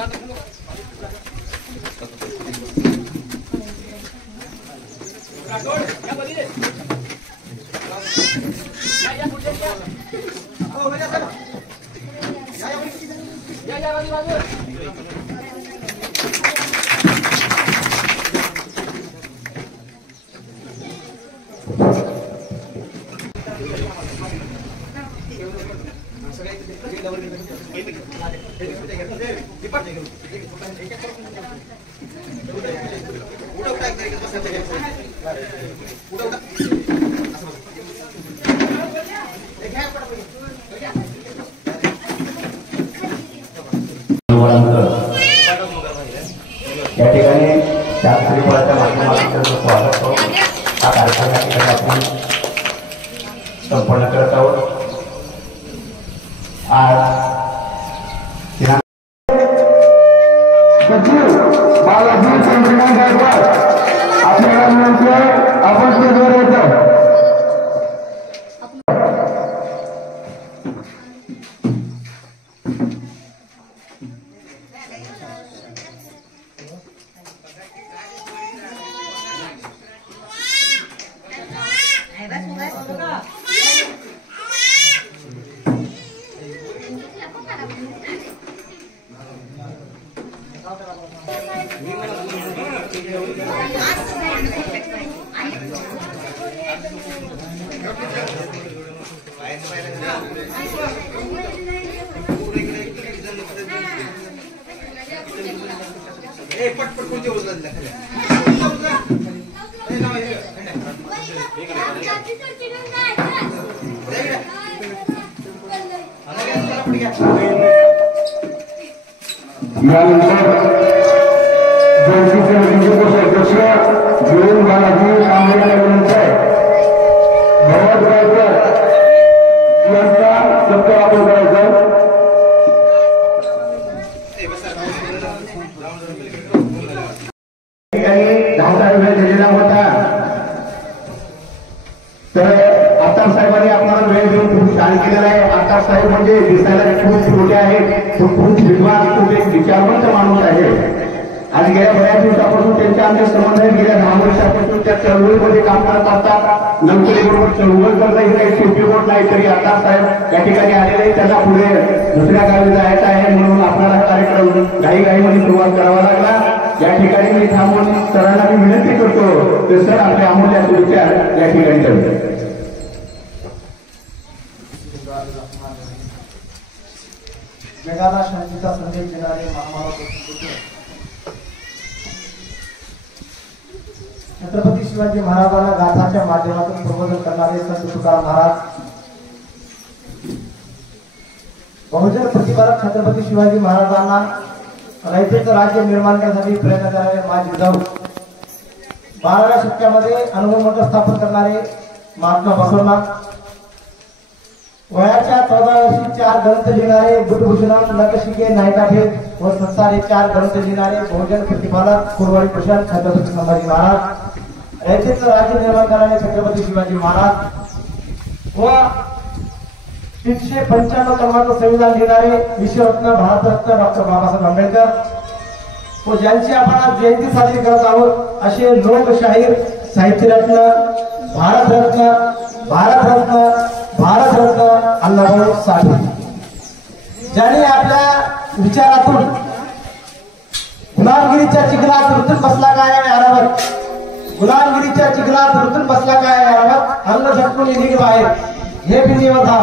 या ठिकाणी शास्त्रीपणाच्या माध्यमातून स्वागत करून हा कार्यक्रम या ठिकाणी आपण संपन्न करत आहोत। आज बालाजी चंद्रकांत गायकवाड आपल्या आपण स्टेजवर येतो। आणि गेल्या बऱ्याच दिवसापासून त्यांच्या आमच्या संबंध आहेत। गेल्या 10 वर्षापासून त्या चळवळीमध्ये काम करत असतात। नंतरीबरोबर चळवळ करता ही काही सोपी गोष्ट नाही। तरी आता साहेब या ठिकाणी आलेले आहेत, त्यांना पुढे दुसऱ्या गावी जायचं आहे म्हणून आपल्याला कार्यक्रम घाईघाईमध्ये सुरुवात करावा लागला। या ठिकाणी मी थांबून सरांना मी विनंती करतो ते सर आपले अमूल्य विचार या ठिकाणी ठेवले। जगाला शांतीचा संदेश देणारे महामानव छत्रपती शिवाजी महाराजांना गाथाच्या माध्यमातून प्रबोधन करणारे संत तुकाराम महाराज, बहुजन प्रतिपादक छत्रपती शिवाजी महाराजांना रयतेचं राज्य निर्माण करण्यासाठी प्रयत्न करणारे माजी जिजाऊ, 12व्या शतकामध्ये अनुभव मठ स्थापन करणारे महात्मा बसवनाथ, वयाच्या 14 वर्षी 4 ग्रंथ लिहिणारे बुद्धभूषण नकशिके नायकाठे व संसारे 4 ग्रंथ लिहिणारे बहुजन प्रतिपादक कुरवाडी प्रशांत छत्रपती संभाजी महाराज, रयतेचं राज्य निर्माण करणारे छत्रपती शिवाजी महाराज व 395 क्रमांक संविधान लिहिणारे विश्वरत्न भारतरत्न डॉक्टर बाबासाहेब आंबेडकर व ज्यांची आपण आज जयंती साजरी करत आहोत असे लोकशाहीर साहित्यरत्न भारतरत्न अण्णाभाऊ साठे, ज्यांनी आपल्या विचारातून गुलामगिरीच्या चिखलात रुतून बसला काय यारावर, गुलामगिरीच्या चिखलात रुतून बसला काय यारावर अन्न झटकून निघ बाहेर हे बिनीवधा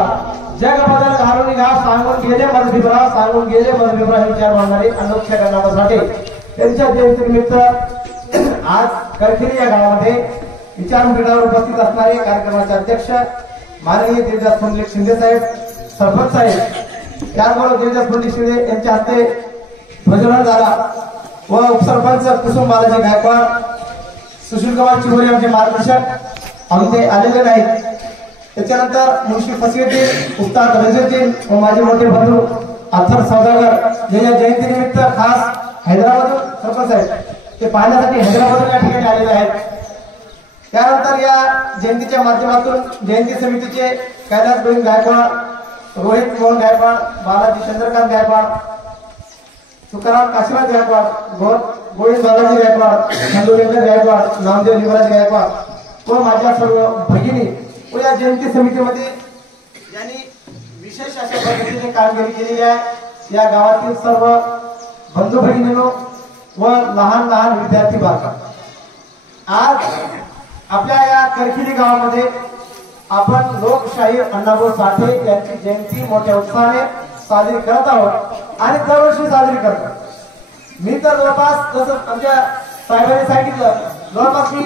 जग बदल घालून घा सांगून गेले मनभिभ्रा, सांगून गेले मनभिभ्रा हे विचार मांडणारे अनोख्या अण्णाभाऊ साठे त्यांच्या जयंतीनिमित्त आज करखेरी या गावामध्ये विचारपीठावर उपस्थित असणारे कार्यक्रमाचे अध्यक्ष माननीय देवदास पंडित शिंदे साहेब, सरपंच साहेब, त्याचबरोबर देवदास पंडित शिंदे यांच्या हस्ते ध्वजारोहण झाला व उपसरपंच कुसुम बालाजी गायकवाड, सुशीलकुमार चिमोरे यांचे मार्गदर्शक अजून ते आलेले नाहीत। त्याच्यानंतर मुन्शी फसीउद्दीन, उस्ताद रंजीरजी व माझे मोठे बंधू अथर सौदागर यांच्या जयंतीनिमित्त खास हैदराबादून सरपंच साहेब ते पाहण्यासाठी हैदराबादून या ठिकाणी आलेले आहेत। त्यानंतर या जयंतीच्या माध्यमातून जयंती समितीचे कैलास गोविंद गायकवाड, रोहित मोहन गायकवाड, बालाजी चंद्रकांत गायकवाड, तुकाराम काशीनाथ गायकवाड, गोविंद बालाजी गायकवाड, खंडोरेंद्र गायकवाड, नामदेव युवराज गायकवाड व माझ्या सर्व भगिनी व या जयंती समितीमध्ये यांनी विशेष अशा पद्धतीने कामगिरी केलेली आहे। या गावातील सर्व बंधू भगिनींनो व लहान लहान विद्यार्थी बालका, आज आपल्या या करखिली गावामध्ये आपण लोकशाहीर अण्णाभाऊ साठे यांची जयंती मोठ्या उत्साहाने साजरी करत आहोत आणि दरवर्षी साजरी करतो। मी तर जवळपास जसं आमच्या साहेबांनी सांगितलं, जवळपास मी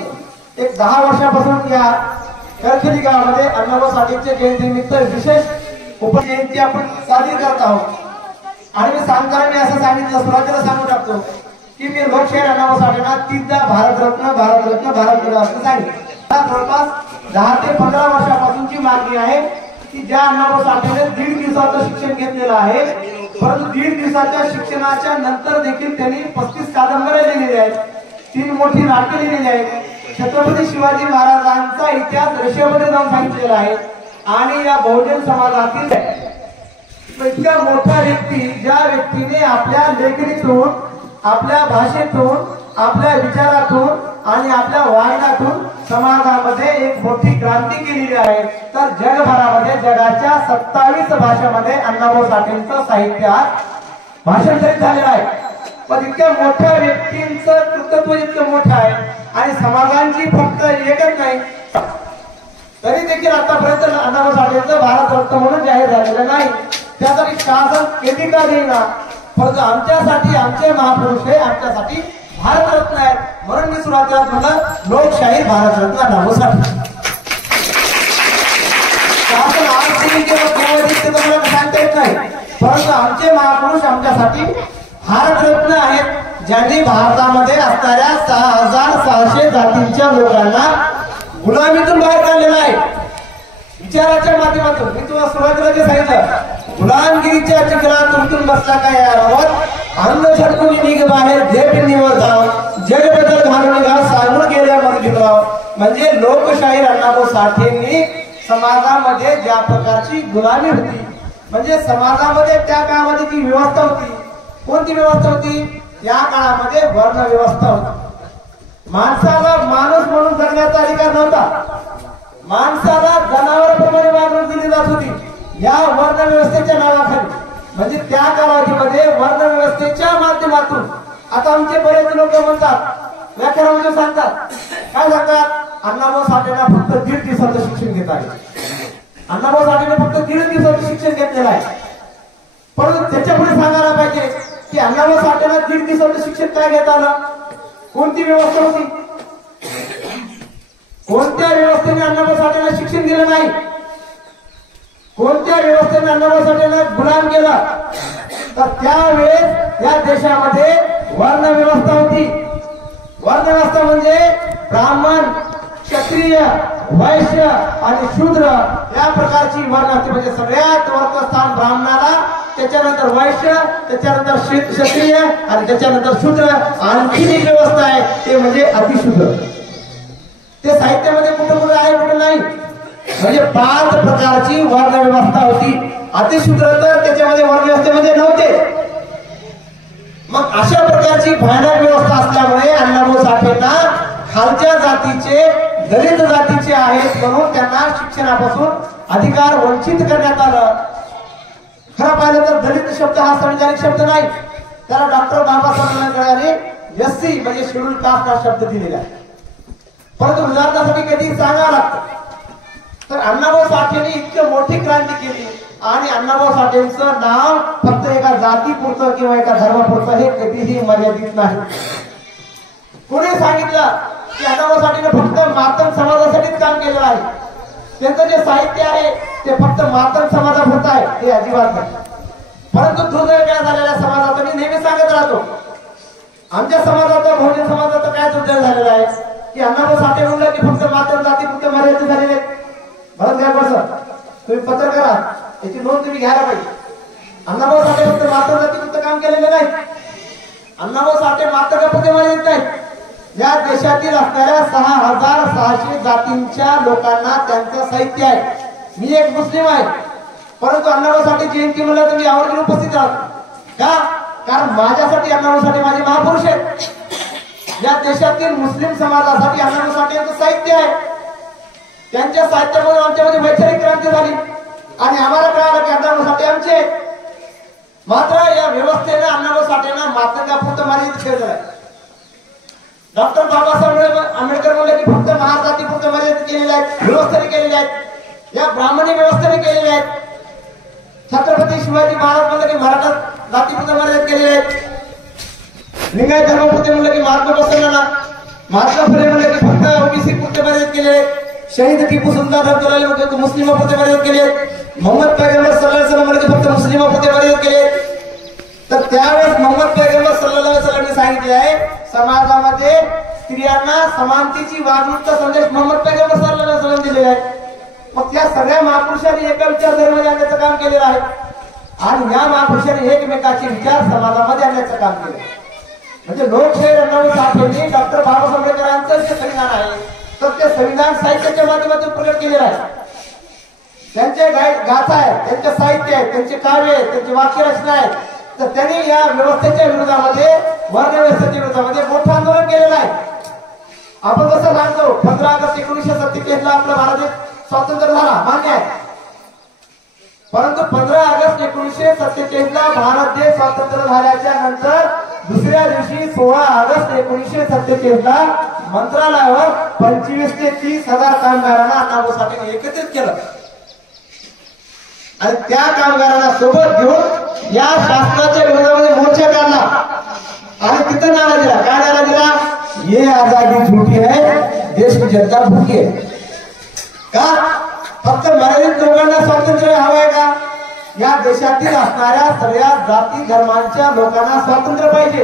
एक 10 वर्षापासून या करखिली गावामध्ये अण्णाभाऊ साठेच्या जयंतीनिमित्त विशेष उपजयंती आपण साजरी करत आहोत। आणि मी सांगताना असं सांगितलं, सुरुवातीला सांगू टाकतो की मी लोकशाहीर अण्णाभाऊ साठेंना 3दा भारतरत्न असं सांगितलं। जवळपास 10 ते 15 वर्षापासूनची मागणी आहे की ज्या अण्णाभाऊ साठेने 1.5 दिवसाचं शिक्षण घेतलेलं आहे, परंतु 1.5 दिवसाच्या शिक्षणाच्या नंतर देखील त्यांनी 35 कादंबऱ्या लिहिलेल्या आहेत, 3 मोठी नाटके लिहिलेली आहेत, छत्रपती शिवाजी महाराजांचा इतिहास रशियामध्ये जाऊन सांगितलेला आहे आणि या बहुजन समाजातील इतक्या मोठ्या व्यक्ती, ज्या व्यक्तीने आपल्या लेखणीतून, आपल्या भाषेतून, आपल्या विचारातून आणि आपल्या वागण्यातून समाजामध्ये एक मोठी क्रांती केलेली आहे, तर जगभरामध्ये जगाच्या 27 भाषांमध्ये अण्णाभाऊ साठेंचं साहित्य भाषांतरित झालेलं आहे। पण इतक्या मोठ्या व्यक्तींचं कर्तृत्व इतकं मोठं आहे आणि समाजांची फक्त एकच नाही, तरी देखील आतापर्यंत अण्णाभाऊ साठेंचं भारतरत्न म्हणून जाहीर झालेलं नाही। त्यासाठी शासन कधी का देईना, परंतु आमच्यासाठी आमचे महापुरुष हे आमच्यासाठी भारतरत्न आहेत, म्हणून मी सुरुवातीला म्हणलं लोकशाहीर भारतरत्न अण्णाभाऊ साठे। शासन आज देईल किंवा केव्हा देईल ते तुम्हाला सांगता येत नाही, परंतु आमचे महापुरुष आमच्यासाठी भारतरत्न आहेत, ज्यांनी भारतामध्ये असणाऱ्या 6600 जातींच्या लोकांना गुलामीतून बाहेर काढलेलं आहे, विचाराच्या माध्यमातून। मी तुम्हाला सुरुवातीला जे सांगितलं, गुलामगिरीच्या चिखलात तुमतून बसला काय यावत, अंग झटकून निघ बाहेर जे पिंडीवर धाव, जग बदल घालून निघा सांगून गेल्या मर्जीराव। म्हणजे लोकशाहीर अण्णाभाऊ साठेंनी समाजामध्ये ज्या प्रकारची गुलामी होती, म्हणजे समाजामध्ये त्या काळामध्ये जी व्यवस्था होती, कोणती व्यवस्था होती? या काळामध्ये वर्ण व्यवस्था होती। माणसाला माणूस म्हणून जगण्याचा अधिकार नव्हता, माणसाला जनावरांप्रमाणे वागणूक दिली जात होती या वर्ण व्यवस्थेच्या नावाखाली। म्हणजे त्या कालावधीमध्ये वर्ण व्यवस्थेच्या माध्यमातून आता आमचे बरेच लोक म्हणतात, व्याख्यानामध्ये सांगतात, काय सांगतात? अण्णाभाऊ साठेंना फक्त 1.5 दिवसाचं शिक्षण घेत आहे, अण्णाभाऊ साठेने फक्त 1.5 दिवसाचं शिक्षण घेतलेलं आहे। परंतु त्याच्या पुढे सांगायला पाहिजे की अण्णाभाऊ साठेंना 1.5 दिवसाचं शिक्षण काय घेता आलं, कोणती व्यवस्था होती, कोणत्या व्यवस्थेने अण्णाभाऊ साठेंना शिक्षण दिलं नाही, कोणत्या व्यवस्थेने अण्णाभाऊ साठेंना गुलाम केला, तर त्यावेळेस या देशामध्ये वर्ण व्यवस्था होती। वर्ण व्यवस्था म्हणजे ब्राह्मण, क्षत्रिय, वैश्य आणि शूद्र या प्रकारची वर्ण असते। म्हणजे सगळ्यात वरचं स्थान ब्राह्मणाला, त्याच्यानंतर वैश्य, त्याच्यानंतर क्षत्रिय आणि त्याच्यानंतर शूद्र, आणखी एक व्यवस्था आहे ते म्हणजे अतिशूद्र। ते साहित्यामध्ये कुठं कुठं आहे, कुठं नाही, म्हणजे 5 प्रकारची वर्ण व्यवस्था होती। अतिशूद्र तर त्याच्यामध्ये वर्ण व्यवस्थेमध्ये नव्हते। मग अशा प्रकारची भयानक व्यवस्था असल्यामुळे अण्णाभाऊ साठेंना खालच्या जातीचे, दलित जातीचे आहेत म्हणून त्यांना शिक्षणापासून अधिकार वंचित करण्यात आलं। खरं पाहिलं तर दलित शब्द हा संविधानिक शब्द नाही, त्याला डॉक्टर बाबासाहेब आंबेडकरांनी एससी म्हणजे शेड्यूल कास्ट हा शब्द दिलेला आहे। परंतु उदाहरणासाठी कधी सांगावं लागतं, तर अण्णाभाऊ साठेंनी इतकी मोठी क्रांती केली आणि अण्णाभाऊ साठेंचं नाव फक्त एका जातीपुरतं किंवा एका धर्मापुरतं हे कधीही मर्यादित नाही। कोणी सांगितलं की अण्णाभाऊ साठेने फक्त मातंग समाजासाठीच काम केलेलं आहे, त्यांचं जे साहित्य आहे ते फक्त मातंग समाजापुरतं आहे, हे अजिबात नाही। परंतु दुर्दैव झालेल्या समाजाचं मी नेहमी सांगत राहतो, आमच्या समाजाचा, बहुजन समाजाचा काय दुर्दैव झालेला आहे की अण्णाभाऊ साठे म्हणलं की फक्त मातंग जातीपुरतं मर्यादित झालेले। भरत गायकवाड सर, तुम्ही पत्रकार आहात, याची नोंद तुम्ही घ्यायला पाहिजे। अण्णाभाऊ साठे फक्त मातंग जातीपुरतं काम केलेलं नाही, अण्णाभाऊ साठे मातंगापुरते मर्यादित नाही, या देशातील असणाऱ्या 6600 जातींच्या लोकांना त्यांचं साहित्य आहे। मी एक मुस्लिम आहे, परंतु अण्णाभाऊ साठे जयंती म्हणलं तुम्ही आवर्जून उपस्थित आहात का? कारण माझ्यासाठी अण्णाभाऊ साठे माझे महापुरुष आहेत। या देशातील मुस्लिम समाजासाठी अण्णाभाऊ साठे यांचं साहित्य आहे। त्यांच्या साहित्यामुळे आमच्यामध्ये वैचारिक क्रांती झाली आणि आम्हाला कळालं की अण्णाभाऊ साठे आमचे आहेत। मात्र या व्यवस्थेने अण्णाभाऊ साठेंना मातंगापुरतं मर्यादित केलेलं आहे। डॉक्टर बाबासाहेब आंबेडकर म्हणले की फक्त महार जातीपुरतं मर्यादित केलेले आहेत, व्यवस्थेने केलेले आहेत, या ब्राह्मणी व्यवस्थेने केलेले आहेत। छत्रपती शिवाजी महाराज म्हणले की मराठा जातीपुरतं मर्यादित केलेले आहेत। लिंगायत धर्मपुरते म्हणले की महात्मा बसवला, महात्मा फुले म्हणले की फक्त ओबीसी पुरते मर्यादित केलेले आहेत। शहीद टिपू सुलतान अब्दुल म्हणले मुस्लिमापुरते मर्यादित केले आहेत। मोहम्मद पैगंबर सल्लल्लाहु अलैहि वसल्लम म्हणले फक्त मुस्लिमापुरते मर्यादित केले। तर त्यावेळेस मोहम्मद पैगंबर सल्लल्लाहु अलैहि वसल्लम सांगितले आहे समाजामध्ये स्त्रियांना समानतेची वागणूकचा संदेश मोहम्मद पैगंबर सल्लल्लाहु अलैहि वसल्लम दिलेला आहे। मग त्या सगळ्या महापुरुषांनी एका विचारधर्मामध्ये आणण्याचं काम केलेलं आहे आणि या महापुरुषांनी एकमेकाचे विचार समाजामध्ये आणण्याचं काम केलं। म्हणजे लोकशाही अण्णाभाऊ साठेंनी डॉक्टर बाबासाहेब आंबेडकरांचं जे संविधान आहे तर ते संविधान साहित्याच्या माध्यमातून प्रकट केलेलं आहे। त्यांचे गाथा आहेत, त्यांचे साहित्य आहे, त्यांचे काव्य आहे, त्यांची वाक्यरचना आहे। तर त्यांनी या व्यवस्थेच्या विरोधामध्ये वर्ण व्यवस्थेच्या विरोधामध्ये मोठं आंदोलन केलेलं आहे। आपण कसं सांगतो 15 ऑगस्ट 1947 ला आपला भारत देश स्वातंत्र्य झाला, मान्य आहे। परंतु 15 ऑगस्ट 1947 ला भारत देश स्वातंत्र्य झाल्याच्या नंतर दुसऱ्या दिवशी 16 ऑगस्ट 1947 ला मंत्रालयावर 25 ते 30 हजार कामगारांना अण्णाभाऊ साठेंनी एकत्रित केलं आणि त्या कामगारांना सोबत घेऊन या शासनाच्या विरोधामध्ये मोर्चा काढला आणि तिथं नारा दिला। काय नारा दिला? ये आजादी झूठी है, देश की जनता भूखी है। का फक्त मर्यादित लोकांना स्वातंत्र्य हवं आहे का? या देशातील असणाऱ्या सगळ्या जाती धर्मांच्या लोकांना स्वातंत्र्य पाहिजे।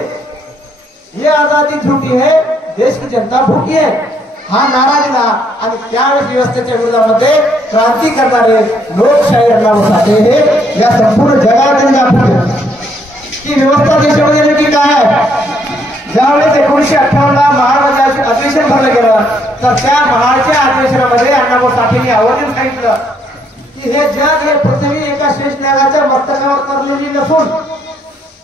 ये आजादी झूठी है, देश की जनता भूखी है हा नारा दिला आणि त्यावेळेस व्यवस्थेच्या विरोधामध्ये क्रांती करणारे लोकशाही अण्णाभाऊ साठे हे या संपूर्ण जगाला त्यांनी दाखवले की व्यवस्था देशामध्ये नेमकी काय आहे। ज्यावेळेस 1958 ला महाराष्ट्राचे अधिवेशन भरलं गेलं तर त्या महाडच्या अधिवेशनामध्ये अण्णाभाऊ साठेंनी आवर्जून सांगितलं की हे जग हे पृथ्वी एका शेषनागाच्या मस्तकावर तरलेली नसून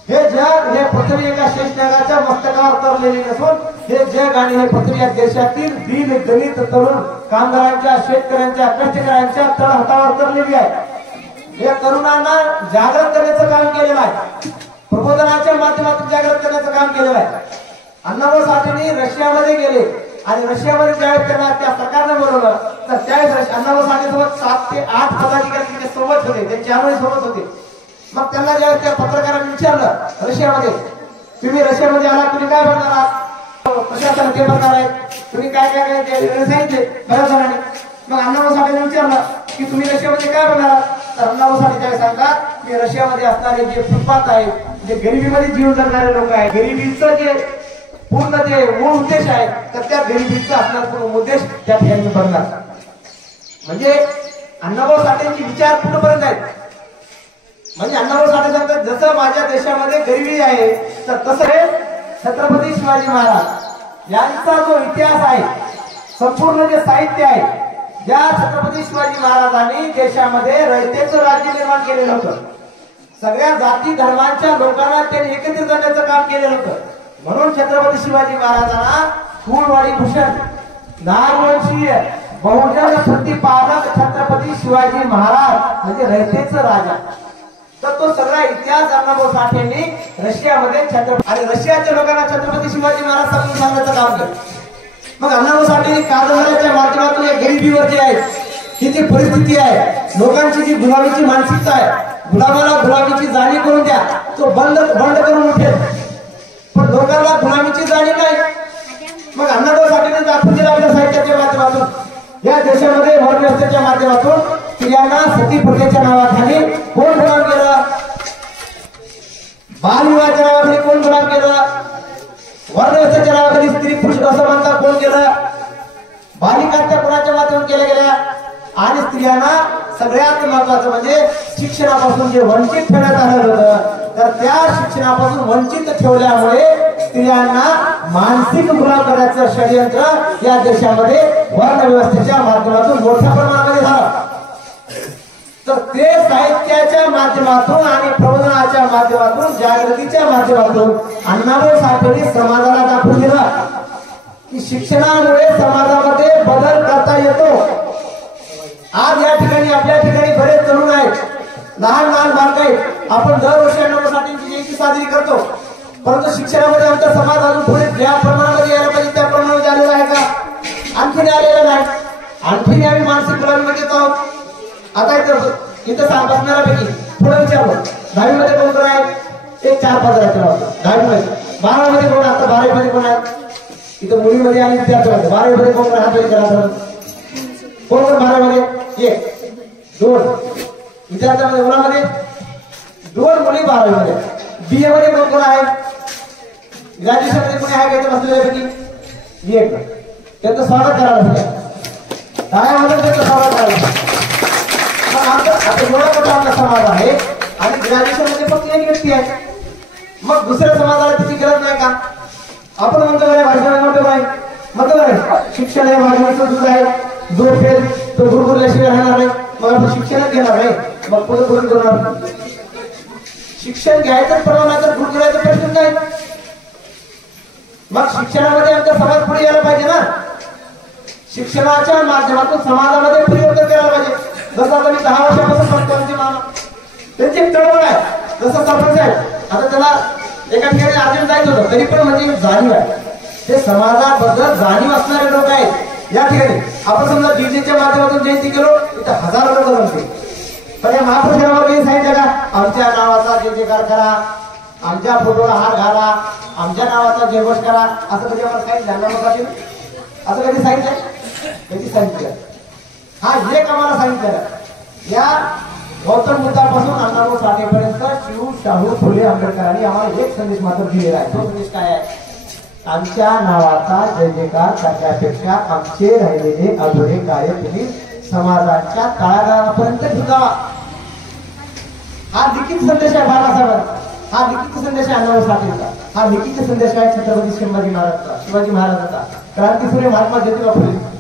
हे जग हे पृथ्वी एका शेषनागाच्या मस्तकावर तरलेली नसून हे जग आणि हे पृथ्वी या देशातील दीन दलित तरुण कामगारांच्या, शेतकऱ्यांच्या, कष्टकऱ्यांच्या तळहातावर तरलेली आहे। या तरुणांना जागृत करण्याचं काम केलेलं आहे, प्रबोधनाच्या माध्यमातून जागृत करण्याचं काम केलेलं आहे। अण्णाभाऊ साठेंनी रशियामध्ये गेले आणि रशियामध्ये ज्यावेळेस त्यांना त्या सरकारने बोलवलं तर त्यावेळेस अण्णाभाऊ साठेंसोबत 7 ते 8 पदाधिकारी त्यांच्या सोबत होते, त्यांचे अनुयायी सोबत होते। मग त्यांना ज्यावेळेस त्या पत्रकारांनी विचारलं रशियामध्ये, तुम्ही रशियामध्ये आला, तुम्ही काय बनणार आहात? प्रशासन ते बनणार आहे, तुम्ही काय काय काय सांगितले बऱ्याच जणांनी। मग अण्णाभाऊ साठेंनी विचारलं की तुम्ही रशियामध्ये काय बनणार आहात? तर अण्णाभाऊ साठे त्यावेळेस सांगतात की रशियामध्ये असणारे जे फुटपाथ आहेत, जे गरिबीमध्ये जीवन जगणारे लोक आहेत, गरिबीचं जे पूर्ण जे मूळ उद्देश आहे तर त्या गरिबीचा असणार पूर्ण उद्देश त्या ठिकाणी बनणार। म्हणजे अण्णाभाऊ साठेंचे विचार पूर्णपर्यंत आहेत। म्हणजे अण्णाभाऊ साठे सांगतात जसं माझ्या देशामध्ये गरिबी आहे तर तसं हे छत्रपती शिवाजी महाराज यांचा जो इतिहास आहे, संपूर्ण जे साहित्य आहे, ज्या छत्रपती शिवाजी महाराजांनी देशामध्ये रयतेचं राज्य निर्माण केलेलं होतं, सगळ्या जाती धर्मांच्या लोकांना त्यांनी एकत्रित करण्याचं काम केलेलं होतं। म्हणून छत्रपती शिवाजी महाराजांना फुलवाडी भूषण, नागवंशीय, बहुजन प्रतिपादक छत्रपती शिवाजी महाराज म्हणजे रयतेचं राजा। तर तो सगळा इतिहास अण्णाभाऊ साठेंनी रशियामध्ये आणि रशियाच्या लोकांना छत्रपती शिवाजी महाराज समजून सांगण्याचं काम केलं। मग अण्णाभाऊ साठेंनी कादंबऱ्याच्या माध्यमातून या गरिबीवर जे आहे, ही जी परिस्थिती आहे, लोकांची जी गुलामीची मानसिकता आहे, गुलामाला गुलामीची जाणीव करून द्या, तो बंद करून उठेल, पण लोकांना गुलामीची जाणीव नाही। मग अण्णाभाऊ साठेंनी दाखवून दिलं आपल्या साहित्याच्या माध्यमातून, या देशामध्ये वर्णव्यवस्थेच्या माध्यमातून स्त्रियांना सती प्रथेच्या नावाखाली कोण गुलाम केलं, बालविवाहाच्या नावाखाली कोण गुलाम केलं, वर्णव्यवस्थेच्या नावाखाली स्त्री पुरुष असमानता कोण केलं, बालिकांच्या गुणाच्या माध्यमातून केल्या गेल्या आणि स्त्रियांना सगळ्यात महत्वाचं म्हणजे शिक्षणापासून जे वंचित ठेवण्यात आलं होतं तर त्या शिक्षणापासून वंचित ठेवल्यामुळे स्त्रियांना मानसिक गुलाम करण्याचं षडयंत्र या देशामध्ये वर्णव्यवस्थेच्या माध्यमातून मोठ्या प्रमाणामध्ये झालं। तर ते साहित्याच्या माध्यमातून आणि प्रबोधनाच्या माध्यमातून जागृतीच्या माध्यमातून अण्णाभाऊ साठेंनी समाजाला दाखवून दिलं की शिक्षणामुळे समाजामध्ये बदल करता येतो. आज या ठिकाणी आपल्या ठिकाणी बरेच तरुण आहेत, लहान लहान बालक आहेत. आपण दरवर्षी अण्णाभाऊ साठेंची जयंती साजरी करतो, परंतु शिक्षणामध्ये आमचा समाज अजून पुढे ज्या प्रमाणामध्ये यायला पाहिजे त्या प्रमाणामध्ये आलेला आहे का? आणखीन आलेला नाही. आणखीन आम्ही मानसिक गुलामीमध्ये येत आहोत. आता इथं बसणाऱ्यापैकी पुढे विचारलं 10वी मध्ये कोण कोण आहे? एक 4-5 जण. 10वी मध्ये. 12वी मध्ये कोण? आता 12वी मध्ये कोण आहे? इथं मुलीमध्ये आणि विद्यार्थ्यांमध्ये 12वी मध्ये कोण हात वर करा. कोण कोण 12वी मध्ये? 1 2 विद्यार्थ्यांमध्ये. मुलामध्ये 2 मुली 12वी मध्ये. बीए मध्ये कोण कोण आहे? ग्रॅज्युएशन मध्ये कोणी आहे का बसलेल्यापैकी? 1. त्यांचं स्वागत करायला टाळ्यामध्ये त्यांचं स्वागत करायला. आता एवढा मोठा आपला समाज आहे आणि ग्रॅज्युएशन मध्ये फक्त 1 व्यक्ती आहे. मग दुसऱ्या समाजाला तिची गरज नाही का? आपण म्हणतो काय भाषण म्हणतो काय म्हणतो काय शिक्षण हे भाषणाचं दूध आहे, जो फेल तो गुरुकुलाशिवाय राहणार नाही. मग आपण शिक्षणच घेणार नाही, मग पुढे गुरु करणार. शिक्षण घ्यायचं प्रमाणात गुरुकुलाचं प्रश्न नाही. मग शिक्षणामध्ये आमचा समाज पुढे यायला पाहिजे ना. शिक्षणाच्या माध्यमातून समाजामध्ये परिवर्तन करायला पाहिजे. जसं आता मी 10 वर्षापासून बघतो आमची मामा त्यांची चळवळ आहे. जसं सरपंच आहे, आता त्याला एका ठिकाणी अर्जंट जायचं होतं तरी पण म्हणजे जाणीव आहे. ते समाजाबद्दल जाणीव असणारे लोक आहेत. या ठिकाणी आपण समजा डीजेच्या माध्यमातून जयंती केलो, इथं हजारो लोक जमते. पण या महापुरुषांवर काही सांगितलं का आमच्या नावाचा जय जयकार करा, आमच्या फोटोला हार घाला, आमच्या नावाचा जयघोष करा, असं कधी आम्हाला सांगितलं? असं कधी सांगितलं? कधी सांगितलं? हा एक आम्हाला सांगितलं. या गौतम बुद्धापासून अण्णाभाऊ साठेपर्यंत शिव शाहू फुले आंबेडकरांनी आम्हाला एक संदेश मात्र दिलेला आहे. तो संदेश काय आहे? आमच्या नावाचा जय जयकार करण्यापेक्षा आमचे राहिलेले अधुरे कार्य तुम्ही समाजाच्या तळागाळापर्यंत घेऊन. हा लिखित संदेश आहे बाळासाहेबांचा. हा लिखित संदेश आहे अण्णाभाऊ साठेंचा. हा लिखित संदेश आहे छत्रपती शिवाजी महाराजांचा, क्रांतीसूर्य महात्मा ज्योतिबा फुले.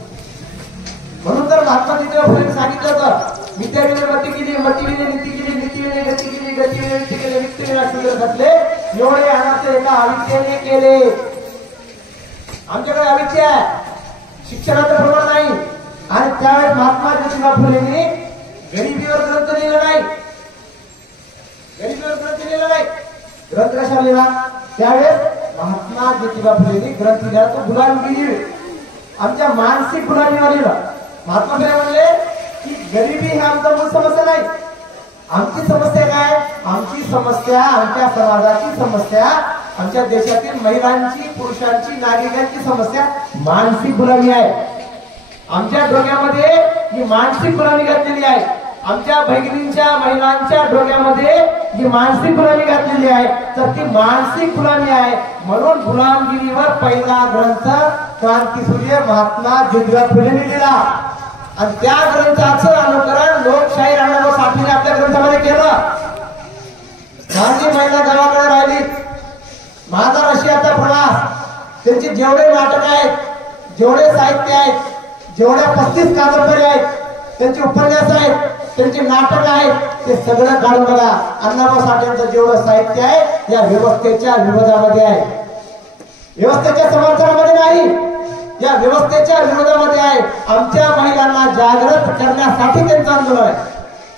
म्हणून तर महात्मा ज्योतिबा फुलेंनी सांगितलं होतं, विद्याविने मती केली, मतीविने नीती केली, नीतीविने गती केली, गतीविने नीती केली, नित्यविना शूद्र घातले, एवढे अनाथ एका अविद्येने केले. आमच्याकडे अविद्या आहे, शिक्षणाचं प्रमाण नाही. आणि त्यावेळेस महात्मा ज्योतिबा फुलेंनी गरिबीवर ग्रंथ लिहिला नाही. गरिबीवर ग्रंथ लिहिला नाही. ग्रंथ कशा लिहिला? त्यावेळेस महात्मा ज्योतिबा फुलेंनी ग्रंथ लिहिला तो गुलामगिरी, आमच्या मानसिक गुलामीवर लिहिला. महात्मा फुले म्हणले की गरिबी ही आमचा मूळ समस्या नाही. आमची समस्या काय? आमची समस्या, आमच्या समाजाची समस्या, आमच्या देशातील महिलांची, पुरुषांची, नागरिकांची समस्या मानसिक गुलामी आहे. आमच्या डोक्यामध्ये ही मानसिक गुलामी घातलेली आहे. आमच्या भगिनींच्या, महिलांच्या डोक्यामध्ये जी मानसिक गुलामी घातलेली आहे, तर ती मानसिक गुलामी आहे. म्हणून गुलामगिरीवर पहिला ग्रंथ क्रांतीसूर्य महात्मा ज्योतिबा फुलेंनी लिहिला. आणि त्या ग्रंथाचं अनुकरण लोकशाहीर अण्णाभाऊ साठेंनी आपल्या ग्रंथामध्ये केलं. गांधी महिला गावाकडे राहिली, माझा रशियाचा प्रवास, त्यांचे जेवढे नाटक आहेत, जेवढे साहित्य आहेत, जेवढ्या 35 कादंबरी आहेत, त्यांचे उपन्यास आहेत, त्यांचे नाटक आहेत, ते सगळं काढून बघा. अण्णाभाऊ साठेंचं जेवढं साहित्य आहे या व्यवस्थेच्या विरोधामध्ये आहे. व्यवस्थेच्या समर्थनामध्ये नाही, या व्यवस्थेच्या विरोधामध्ये आहे. आमच्या महिलांना जागृत करण्यासाठी त्यांचं आंदोलन आहे.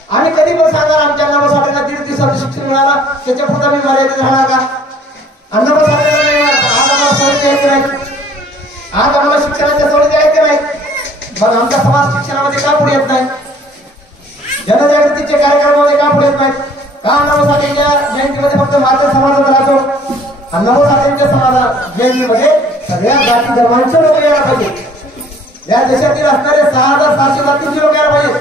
आणि कधी पण सांगा आमच्या अण्णाभाऊ साठेंना 1.5 दिवसाचं शिक्षण मिळालं, त्याच्या पुढे मी मर्यादित राहणार का? अण्णाभाऊ साठेंना नाही, आज आम्हाला सवय द्यायची नाही, आज आम्हाला शिक्षणाच्या सवय द्यायची नाही. मग आमचा समाज शिक्षणामध्ये का पुढे येत नाही? जनजागृतीचे कार्यक्रमामध्ये का पुढे येत नाहीत? का अण्णाभाऊ साठेंच्या जयंतीमध्ये फक्त माझ्या समाजात राहतो? अण्णाभाऊ साठेंच्या समाजात जयंतीमध्ये सगळ्या जाती धर्मांचे लोक यायला पाहिजे. या देशातील असणारे 6,700 जातींचे लोक यायला पाहिजे.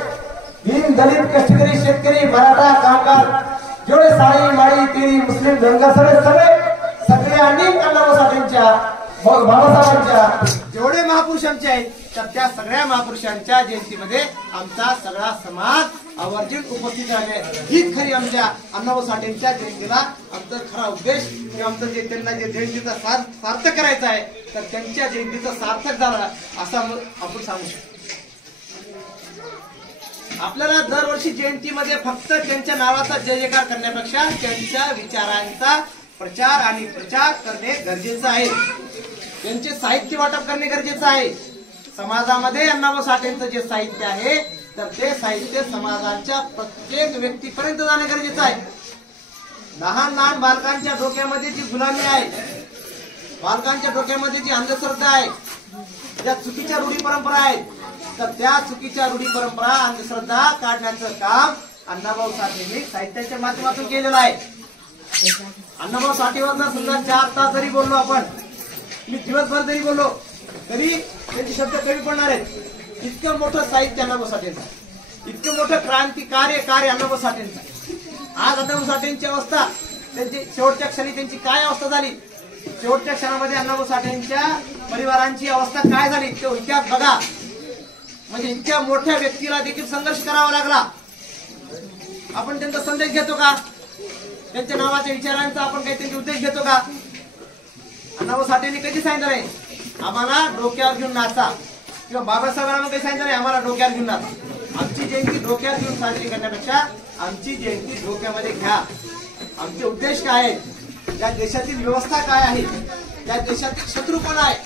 हिंद, दलित, कष्टकरी, शेतकरी, मराठा, कामगार, जेवढे साळी, माळी, तेली, मुस्लिम, धनगर, सगळ्यांनी अण्णाभाऊ साठेंच्या, बाबासाहेबांच्या जेवढे महापुरुषांचे आहेत, तर त्या सगळ्या महापुरुषांच्या जयंतीमध्ये आमचा सगळा समाज आवर्जून उपस्थित राहिले. हीच खरी आमच्या अण्णाभाऊ साठेंच्या जयंतीला आमचा खरा उद्देश, की आमचं जे त्यांना जे जयंतीचा सार्थक करायचा आहे, तर त्यांच्या जयंतीचं सार्थक झालं असं आपण सांगू शकतो. आपल्याला दरवर्षी जयंतीमध्ये फक्त त्यांच्या नावाचा जय जयकार करण्यापेक्षा त्यांच्या विचारांचा प्रचार आणि प्रचार करणे गरजेचं आहे. त्यांचे साहित्य वाटप करणे गरजेचं आहे. समाजामध्ये अण्णाभाऊ साठेंचं जे साहित्य आहे तर ते साहित्य समाजाच्या प्रत्येक व्यक्तीपर्यंत जाणे गरजेचं आहे. लहान लहान बालकांच्या डोक्यामध्ये जी गुलामी आहे, बालकांच्या डोक्यामध्ये जी अंधश्रद्धा आहे, ज्या चुकीच्या रूढी परंपरा आहेत, तर त्या चुकीच्या रूढी परंपरा अंधश्रद्धा काढण्याचं काम अण्णाभाऊ साठेंनी साहित्याच्या माध्यमातून केलेलं आहे. अण्णाभाऊ साठेवर जर सुद्धा 4 तास जरी बोललो आपण, मी दिवसभर जरी बोललो तरी त्यांचे शब्द कमी पडणार आहेत. इतकं मोठं साहित्य अण्णाभाऊ साठेंचं, इतकं मोठं क्रांतिकार्य अण्णाभाऊ साठेंचं. आज अण्णाभाऊ साठेंची अवस्था, त्यांची शेवटच्या क्षणी त्यांची काय अवस्था झाली, शेवटच्या क्षणामध्ये अण्णाभाऊ साठेंच्या परिवारांची अवस्था काय झाली तो इतिहास बघा. म्हणजे इतक्या मोठ्या व्यक्तीला देखील संघर्ष करावा लागला. आपण त्यांचा संदेश घेतो का? त्यांच्या नावाच्या विचारांचा आपण काही त्यांचे उद्देश घेतो का? अण्णाभाऊ साठेंनी कधी सांगितलंय आम्हाला डोक्यावर घेऊन नाचा, किंवा बाबासाहेबांना काही सांगितलं नाही आम्हाला डोक्यावर घेऊन नाचा. आमची जयंती डोक्यावर घेऊन साजरी करण्यापेक्षा आमची जयंती डोक्यामध्ये घ्या. आमचे उद्देश काय आहे, या देशातील व्यवस्था काय आहे, या देशातील शत्रू कोण आहे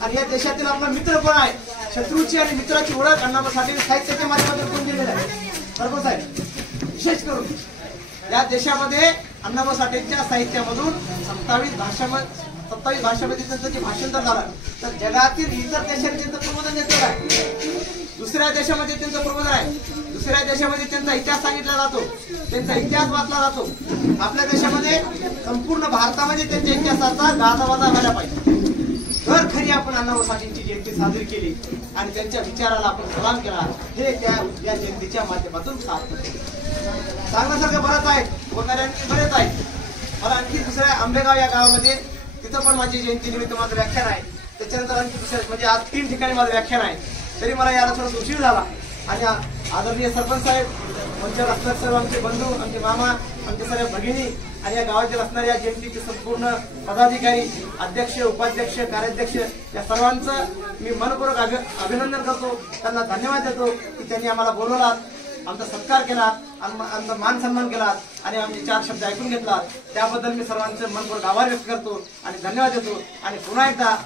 आणि या देशातील आपला मित्र कोण आहे, शत्रूची आणि मित्राची ओळख अण्णाभाऊ साठे साहित्याच्या माध्यमातून करून दिलेली आहे. बरोबर साहेब, विशेष करून या देशामध्ये अण्णाभाऊ साठेंच्या साहित्यामधून 27 भाषामध्ये त्यांचं जे भाषांतर झालं तर जगातील इतर देशांनी त्यांचं प्रबोधन घेतलेलं आहे. दुसऱ्या देशामध्ये त्यांचं प्रबोधन आहे, दुसऱ्या देशामध्ये त्यांचा इतिहास सांगितला जातो, त्यांचा इतिहास वाचला जातो. आपल्या देशामध्ये संपूर्ण भारतामध्ये त्यांच्या इतिहासाचा गाजावाजा व्हायला पाहिजे. तर खरी आपण अण्णाभाऊ साठेंची जयंती साजरी केली आणि त्यांच्या विचाराला आपण सलाम केला, हे या जयंतीच्या माध्यमातून साध्य सांगण्यासारखं बरंच आहे, बोलणाऱ्यांनी बरेच आहे. मला आणखी दुसऱ्या आंबेगाव या गावामध्ये तिथं पण माझी जयंती निमित्त माझं व्याख्यान आहे. त्याच्यानंतर आणखी दुसऱ्या म्हणजे आज 3 ठिकाणी माझं व्याख्यान आहे. तरी मला याला थोडा उशीर झाला आणि आदरणीय सरपंच साहेब, मंचावर असणारे सर्व आमचे बंधू, आमचे मामा, आमचे सर्व भगिनी आणि या गावातील असणाऱ्या या जयंतीचे संपूर्ण पदाधिकारी, अध्यक्ष, उपाध्यक्ष, कार्याध्यक्ष या सर्वांचं मी मनपूर्वक अभिनंदन करतो. त्यांना धन्यवाद देतो की त्यांनी आम्हाला बोलवलात, आमचा सत्कार केला, आमचा मान सन्मान केला आणि आमचे 4 शब्द ऐकून घेतला. त्याबद्दल मी सर्वांचे मनपूर्वक आभार व्यक्त करतो आणि धन्यवाद देतो. आणि पुन्हा एकदा